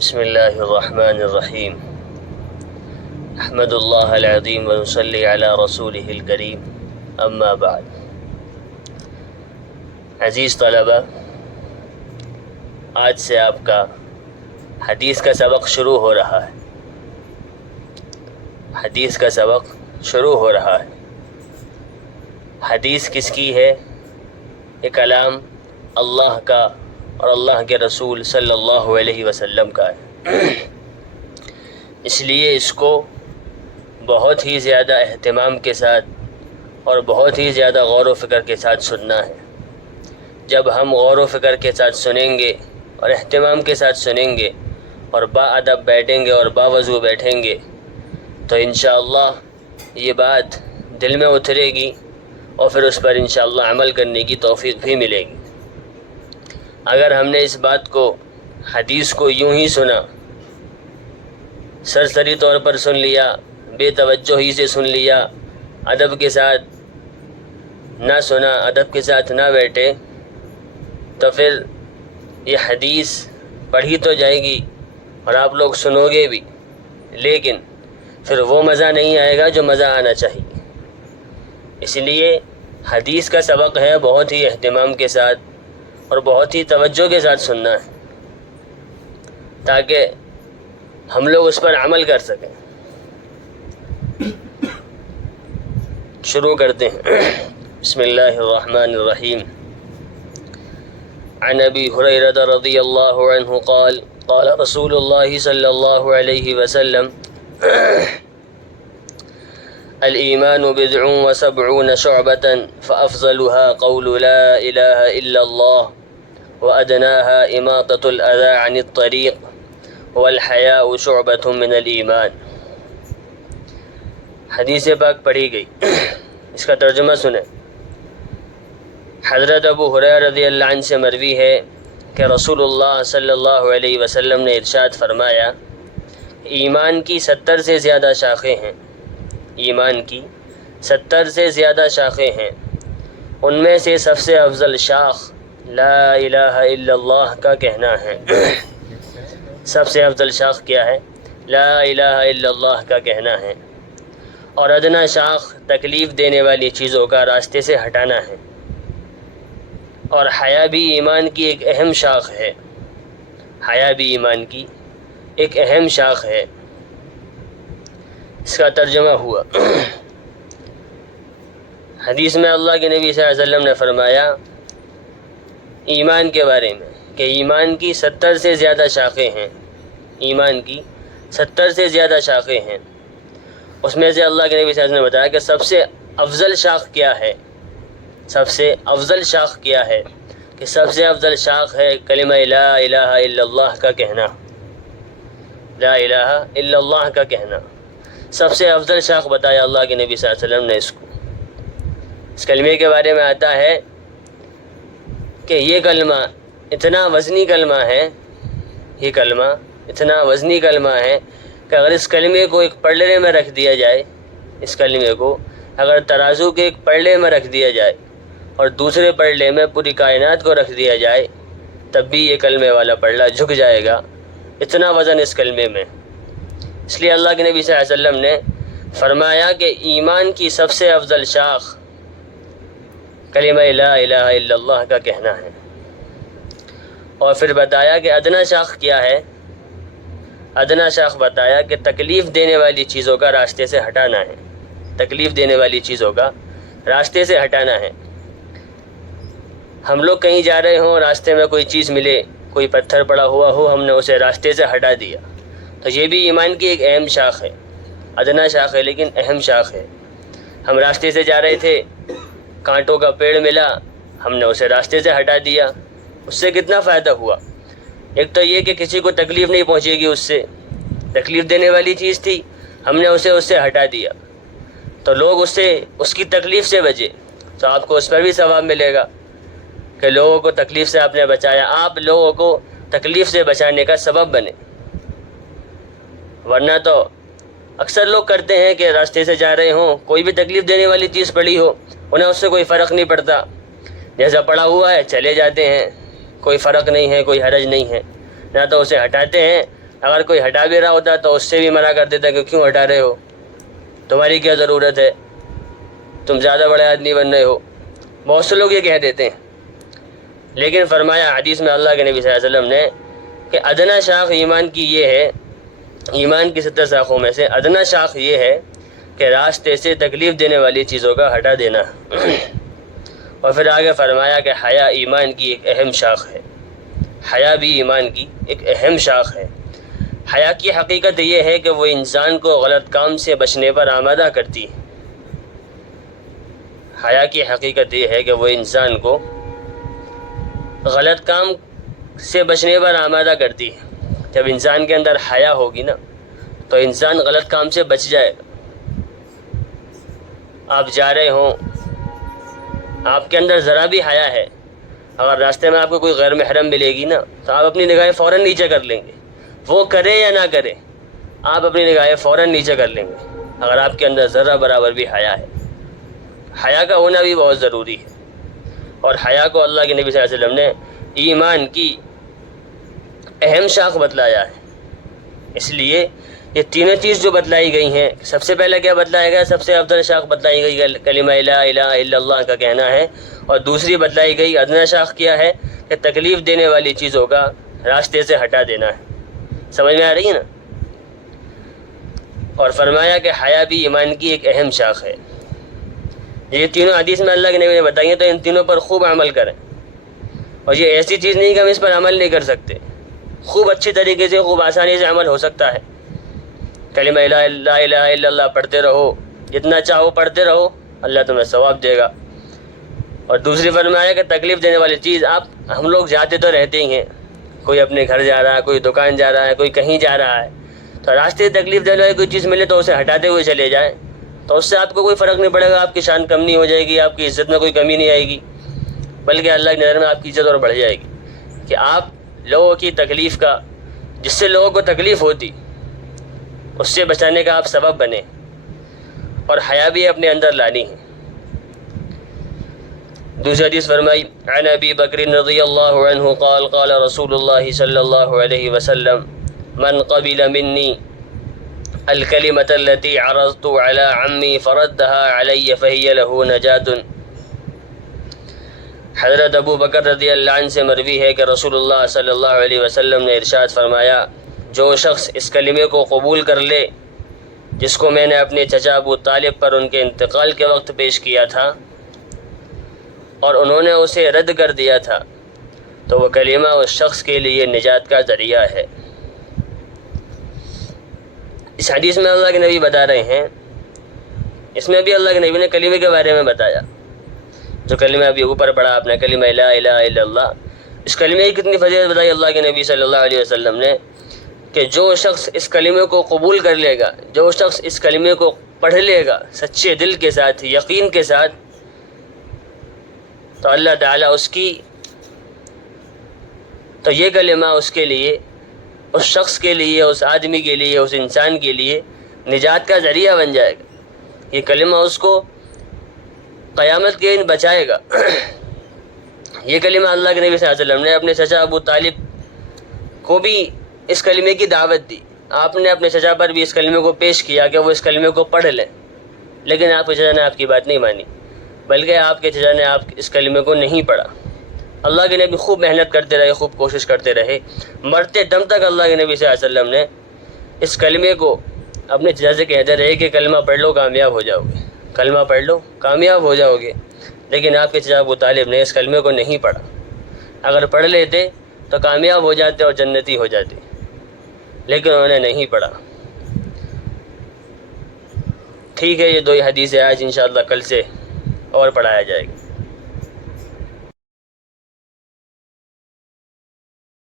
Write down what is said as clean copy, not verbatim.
بسم اللہ الرحمن الرحیم احمد اللہ العظیم ونصلی علی رسولہ الکریم اما بعد۔ عزیز طلبہ، آج سے آپ کا حدیث کا سبق شروع ہو رہا ہے۔ حدیث کا سبق شروع ہو رہا ہے۔ حدیث کس کی ہے؟ یہ کلام اللہ کا اور اللہ کے رسول صلی اللہ علیہ وسلم کا ہے، اس لیے اس کو بہت ہی زیادہ اہتمام کے ساتھ اور بہت ہی زیادہ غور و فکر کے ساتھ سننا ہے۔ جب ہم غور و فکر کے ساتھ سنیں گے اور اہتمام کے ساتھ سنیں گے اور با ادب بیٹھیں گے اور باوضو بیٹھیں گے تو انشاءاللہ یہ بات دل میں اترے گی اور پھر اس پر انشاءاللہ عمل کرنے کی توفیق بھی ملے گی۔ اگر ہم نے اس بات کو، حدیث کو یوں ہی سنا، سرسری طور پر سن لیا، بے توجہی سے سن لیا، ادب کے ساتھ نہ سنا، ادب کے ساتھ نہ بیٹھے، تو پھر یہ حدیث پڑھی تو جائے گی اور آپ لوگ سنو گے بھی، لیکن پھر وہ مزہ نہیں آئے گا جو مزہ آنا چاہیے۔ اس لیے حدیث کا سبق ہے بہت ہی اہتمام کے ساتھ اور بہت ہی توجہ کے ساتھ سننا ہے تاکہ ہم لوگ اس پر عمل کر سکیں۔ شروع کرتے ہیں۔ بسم اللہ الرحمن الرحیم۔ عن ابی ہریرہ رضی اللہ عنہ قال قال رسول اللہ صلی اللہ علیہ وسلم الإيمان 70 شعبة فأفضلها قول لا إله إلا الله وأدناها إماطة الأذى عن الطريق والحياء شعبة من الإيمان۔ حدیث پاک پڑھی گئی، اس کا ترجمہ سنیں۔ حضرت ابو ہریرہ رضی اللہ عنہ سے مروی ہے کہ رسول اللہ صلی اللہ علیہ وسلم نے ارشاد فرمایا، ایمان کی 70 سے زیادہ شاخیں ہیں، ایمان کی 70 سے زیادہ شاخیں ہیں، ان میں سے سب سے افضل شاخ لا الہ الا اللہ کا کہنا ہے۔ سب سے افضل شاخ کیا ہے؟ لا الہ الا اللہ کا کہنا ہے۔ اور ادنا شاخ تکلیف دینے والی چیزوں کا راستے سے ہٹانا ہے۔ اور حیا بھی ایمان کی ایک اہم شاخ ہے، حیا بھی ایمان کی ایک اہم شاخ ہے۔ اس کا ترجمہ ہوا، حدیث میں اللہ کے نبی صلی اللہ علیہ وسلم نے فرمایا ایمان کے بارے میں کہ ایمان کی 70 سے زیادہ شاخیں ہیں، ایمان کی 70 سے زیادہ شاخیں ہیں۔ اس میں سے اللہ کے نبی صلی اللہ علیہ وسلم نے بتایا کہ سب سے افضل شاخ کیا ہے، سب سے افضل شاخ کیا ہے، کہ سب سے افضل شاخ ہے کلمہ لا الہ الا اللہ کا کہنا، لا الہ الا اللہ کا کہنا۔ سب سے افضل شاخ بتایا اللہ کے نبی صلی اللہ علیہ وسلم نے اس کو۔ اس کلمے کے بارے میں آتا ہے کہ یہ کلمہ اتنا وزنی کلمہ ہے، یہ کلمہ اتنا وزنی کلمہ ہے کہ اگر اس کلمے کو ایک پلڑے میں رکھ دیا جائے، اس کلمے کو اگر ترازو کے ایک پلڑے میں رکھ دیا جائے اور دوسرے پلڑے میں پوری کائنات کو رکھ دیا جائے تب بھی یہ کلمے والا پلڑا جھک جائے گا، اتنا وزن اس کلمے میں۔ اس لیے اللہ کے نبی صلی اللہ علیہ وسلم نے فرمایا کہ ایمان کی سب سے افضل شاخ کلمہ لا الہ الا اللہ کا کہنا ہے۔ اور پھر بتایا کہ ادنا شاخ کیا ہے، ادنا شاخ بتایا کہ تکلیف دینے والی چیزوں کا راستے سے ہٹانا ہے، تکلیف دینے والی چیزوں کا راستے سے ہٹانا ہے۔ ہم لوگ کہیں جا رہے ہوں، راستے میں کوئی چیز ملے، کوئی پتھر پڑا ہوا ہو، ہم نے اسے راستے سے ہٹا دیا، تو یہ بھی ایمان کی ایک اہم شاخ ہے، ادنا شاخ ہے لیکن اہم شاخ ہے۔ ہم راستے سے جا رہے تھے، کانٹوں کا پیڑ ملا، ہم نے اسے راستے سے ہٹا دیا، اس سے کتنا فائدہ ہوا؟ ایک تو یہ کہ کسی کو تکلیف نہیں پہنچے گی، اس سے تکلیف دینے والی چیز تھی، ہم نے اسے ہٹا دیا، تو لوگ اس کی تکلیف سے بچے، تو آپ کو اس پر بھی ثواب ملے گا کہ لوگوں کو تکلیف سے آپ نے بچایا، آپ لوگوں کو تکلیف سے بچانے کا سبب بنے۔ ورنہ تو اکثر لوگ کرتے ہیں کہ راستے سے جا رہے ہوں، کوئی بھی تکلیف دینے والی چیز پڑی ہو، انہیں اس سے کوئی فرق نہیں پڑتا، جیسا پڑا ہوا ہے چلے جاتے ہیں، کوئی فرق نہیں ہے، کوئی حرج نہیں ہے، نہ تو اسے ہٹاتے ہیں اگر کوئی ہٹا بھی رہا ہوتا تو اس سے بھی منع کر دیتا کہ کیوں ہٹا رہے ہو، تمہاری کیا ضرورت ہے، تم زیادہ بڑے آدمی بن رہے ہو. بہت سے لوگ یہ کہہ دیتے ہیں. لیکن فرمایا حدیث میں اللہ کے نبی صلی اللہ علیہ وسلم نے کہ ادنا شاخ ایمان کی یہ ہے، ایمان کی 70 شاخوں میں سے ادنا شاخ یہ ہے کہ راستے سے تکلیف دینے والی چیزوں کا ہٹا دینا. اور پھر آگے فرمایا کہ حیا ایمان کی ایک اہم شاخ ہے. حیا بھی ایمان کی ایک اہم شاخ ہے. حیا کی حقیقت یہ ہے کہ وہ انسان کو غلط کام سے بچنے پر آمادہ کرتی ہے. حیا کی حقیقت یہ ہے کہ وہ انسان کو غلط کام سے بچنے پر آمادہ کرتی ہے. جب انسان کے اندر حیا ہوگی نا تو انسان غلط کام سے بچ جائے گا. آپ جا رہے ہوں، آپ کے اندر ذرا بھی حیا ہے، اگر راستے میں آپ کو کوئی غیر محرم ملے گی نا تو آپ اپنی نگاہیں فوراً نیچے کر لیں گے. وہ کرے یا نہ کرے آپ اپنی نگاہیں فوراً نیچے کر لیں گے اگر آپ کے اندر ذرہ برابر بھی حیا ہے. حیا کا ہونا بھی بہت ضروری ہے. اور حیا کو اللہ کے نبی صلی اللہ علیہ وسلم نے ایمان کی اہم شاخ بتلایا ہے. اس لیے یہ تینوں چیز جو بتلائی گئی ہیں، سب سے پہلے کیا بتلایا گیا؟ سب سے افضل شاخ بتلائی گئی کلمہ لا الہ الا اللہ کا کہنا ہے. اور دوسری بتلائی گئی ادنا شاخ کیا ہے کہ تکلیف دینے والی چیزوں کا راستے سے ہٹا دینا ہے. سمجھ میں آ رہی ہے نا؟ اور فرمایا کہ حیا بھی ایمان کی ایک اہم شاخ ہے. یہ تینوں حدیث میں اللہ کے نبی نے بتائی ہیں، تو ان تینوں پر خوب عمل کریں. اور یہ ایسی چیز نہیں کہ ہم اس پر عمل نہیں کر سکتے. خوب اچھی طریقے سے، خوب آسانی سے عمل ہو سکتا ہے. کلمہ لا الہ الا اللہ پڑھتے رہو، جتنا چاہو پڑھتے رہو، اللہ تمہیں ثواب دے گا. اور دوسری فرمایا کہ تکلیف دینے والی چیز، ہم لوگ جاتے تو رہتے ہی ہیں، کوئی اپنے گھر جا رہا ہے، کوئی دکان جا رہا ہے، کوئی کہیں جا رہا ہے، تو راستے سے تکلیف دینے والی کوئی چیز ملے تو اسے ہٹاتے ہوئے چلے جائیں، تو اس سے آپ کو کوئی فرق نہیں پڑے گا. آپ کی شان کم نہیں ہو جائے گی، آپ کی عزت میں کوئی کمی نہیں آئے گی، بلکہ اللہ کی نظر میں آپ کی عزت اور بڑھ جائے گی. کہ آپ لوگوں کی تکلیف کا، جس سے لوگوں کو تکلیف ہوتی، اس سے بچانے کا آپ سبب بنے. اور حیا بھی اپنے اندر لانی ہے. دوسری حدیث فرمائی عن ابی بکر رضی اللہ عنہ قال قال رسول اللہ صلی اللہ علیہ وسلم من قبل منی الکلمة التي عرضت على عمی فردها علی فہی له نجات. حضرت ابو بکر رضی اللہ عنہ سے مروی ہے کہ رسول اللہ صلی اللہ علیہ وسلم نے ارشاد فرمایا، جو شخص اس کلمے کو قبول کر لے جس کو میں نے اپنے چچا ابو طالب پر ان کے انتقال کے وقت پیش کیا تھا اور انہوں نے اسے رد کر دیا تھا، تو وہ کلمہ اس شخص کے لیے نجات کا ذریعہ ہے. اس حدیث میں اللہ کے نبی بتا رہے ہیں، اس میں بھی اللہ کے نبی نے کلمے کے بارے میں بتایا. جو کلمہ ابھی اوپر پڑھا آپ نے، کلمہ لا الہ الا اللہ، اس کلمے کی کتنی فضیلت بتائی اللہ کے نبی صلی اللہ علیہ وسلم نے کہ جو شخص اس کلمے کو قبول کر لے گا، جو شخص اس کلمے کو پڑھ لے گا سچے دل کے ساتھ، یقین کے ساتھ، تو اللہ تعالیٰ تو یہ کلمہ اس کے لیے، اس شخص کے لیے، اس آدمی کے لیے، اس انسان کے لیے نجات کا ذریعہ بن جائے گا. یہ کلمہ اس کو قیامت کے دن بچائے گا. یہ کلمہ اللہ کے نبی صلی اللہ علیہ وسلم نے اپنے چچا ابو طالب کو بھی اس کلمے کی دعوت دی. آپ نے اپنے چچا پر بھی اس کلمے کو پیش کیا کہ وہ اس کلمے کو پڑھ لیں، لیکن آپ کے چچا نے آپ کی بات نہیں مانی، بلکہ آپ کے چچا نے اس کلمے کو نہیں پڑھا. اللہ کے نبی خوب محنت کرتے رہے، خوب کوشش کرتے رہے، مرتے دم تک اللہ کے نبی صلی اللہ علیہ وسلم نے اس کلمے کو اپنے چچا سے کہتے رہے کہ کلمہ پڑھ لو کامیاب ہو جاؤ گے، کلمہ پڑھ لو کامیاب ہو جاؤ گے. لیکن آپ کے چچا ابو طالب نے اس کلمے کو نہیں پڑھا. اگر پڑھ لیتے تو کامیاب ہو جاتے اور جنتی ہو جاتے، لیکن انہوں نے نہیں پڑھا. ٹھیک ہے، یہ دو حدیثیں آج انشاءاللہ کل سے اور پڑھایا جائے گا.